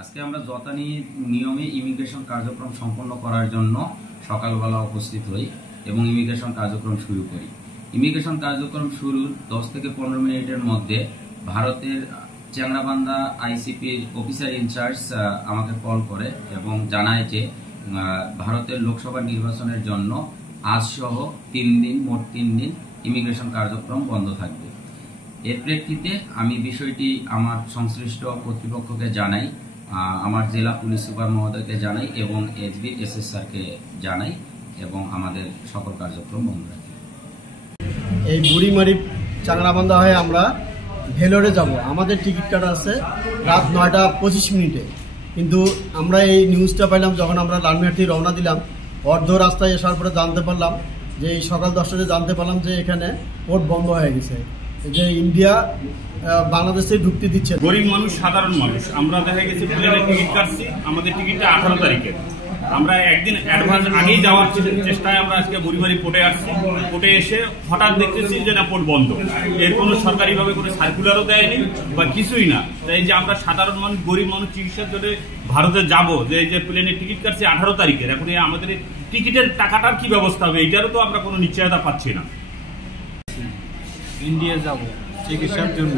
আজকে আমরা যথানি নিয়মে ইমিগ্রেশন কার্যক্রম সম্পন্ন করার জন্য সকালবেলা উপস্থিত হই এবং ইমিগ্রেশন কার্যক্রম শুরু করি। ইমিগ্রেশন কার্যক্রম শুরুর 10 থেকে 15 মিনিটের মধ্যে ভারতের চ্যাংড়াবান্ধা আইসিপির অফিসার ইনচার্জ আমাকে কল করে এবং জানায় যে ভারতের লোকসভা নির্বাচনের জন্য আজ সহ 3 দিন মোট 3 দিন ইমিগ্রেশন কার্যক্রম বন্ধ থাকবে। এর প্রেক্ষিতে আমি বিষয়টি আমার সংশ্লিষ্ট কর্তৃপক্ষকে জানাই, আমার জেলা পুলিশ সুপার মহোদয়কে জানাই এবং এসবি এসএসআরকে জানাই এবং আমাদের সকল কার্যক্রম বন্ধ রাখি। এই বুড়িমারি চাংড়াবান্ধা হয়ে আমরা ভেলোরে যাব। আমাদের টিকিট কাটা আছে রাত 9টা 25 মিনিটে, কিন্তু আমরা এই নিউজটা পাইলাম যখন আমরা লালমিয়া থেকে রওনা দিলাম। অর্ধ রাস্তায় আসার পরে জানতে পারলাম যে এই সকাল 10টাতে জানতে পারলাম যে এখানে পোর্ট বন্ধ হয়ে গেছে, যে ইন্ডিয়া বাংলাদেশে ঢুকতে দিচ্ছে। গরিব মানুষ, সাধারণ মানুষ, আমরা দেখা গেছে প্লেনের টিকিট কাটছি, আমাদের টিকিটটা 18 তারিখে। আমরা একদিন অ্যাডভান্স আগেই যাওয়ার চেষ্টায় আমরা আজকে বুড়িমারি পোর্টে আসছি। পোর্টে এসে হঠাৎ দেখতেছি যে না, পোর্ট বন্ধ। এর কোনো সরকারিভাবে কোনো সার্কুলারও দেয়নি বা কিছুই না। তাই যে আমরা সাধারণ মানুষ, গরিব মানুষ চিকিৎসার জন্য ভারতে যাব, যে এই যে প্লেনের টিকিট কাটছি 18 তারিখের, এখন আমাদের টিকিটের টাকাটার কি ব্যবস্থা হবে এটারও তো আমরা কোনো নিশ্চয়তা পাচ্ছি না। ইন্ডিয়া যাব চিকিৎসার জন্য,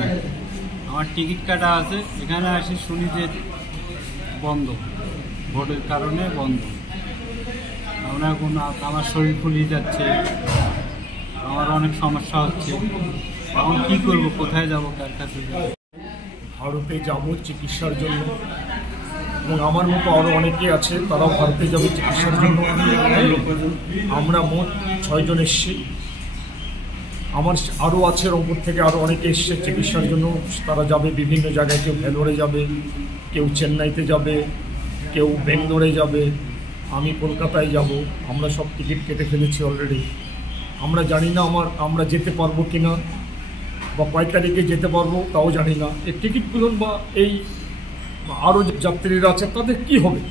আমার টিকিট কাটা আছে। এখানে আসি শুনি যে বন্ধ, ভোটের কারণে বন্ধ। আমরা কোনো, আমার শরীর ফুলিয়ে যাচ্ছে, আমার অনেক সমস্যা হচ্ছে। এখন কী করবো, কোথায় যাব, কার কাছে যাব? ভারতে যাব চিকিৎসার জন্য এবং আমার মতো আরও অনেকে আছে, তারাও ভারতে যাবে চিকিৎসার জন্য। আমরা মোট 6 জন এসছি। আমার আরও আছে, রংপুর থেকে আরও অনেকে এসছে চিকিৎসার জন্য। তারা যাবে বিভিন্ন জায়গায়, কেউ ভেলোরে যাবে, কেউ চেন্নাইতে যাবে, কেউ বেঙ্গালোরে যাবে, আমি কলকাতায় যাব। আমরা সব টিকিট কেটে ফেলেছি অলরেডি। আমরা জানি না আমরা যেতে পারবো কি না, বা কয় তারিখে যেতে পারবো তাও জানি না। এই টিকিটগুলো বা এই আরও যাত্রীরা আছে তাদের কি হবে।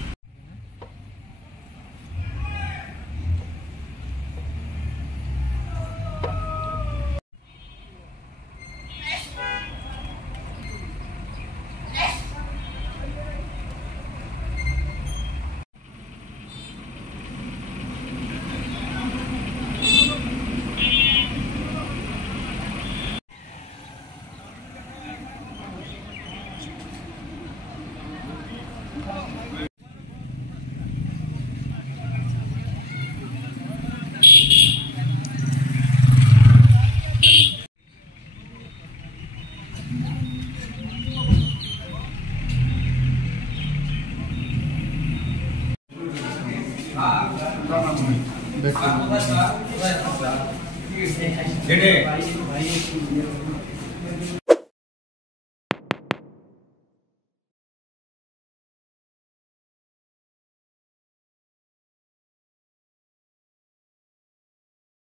দেখুন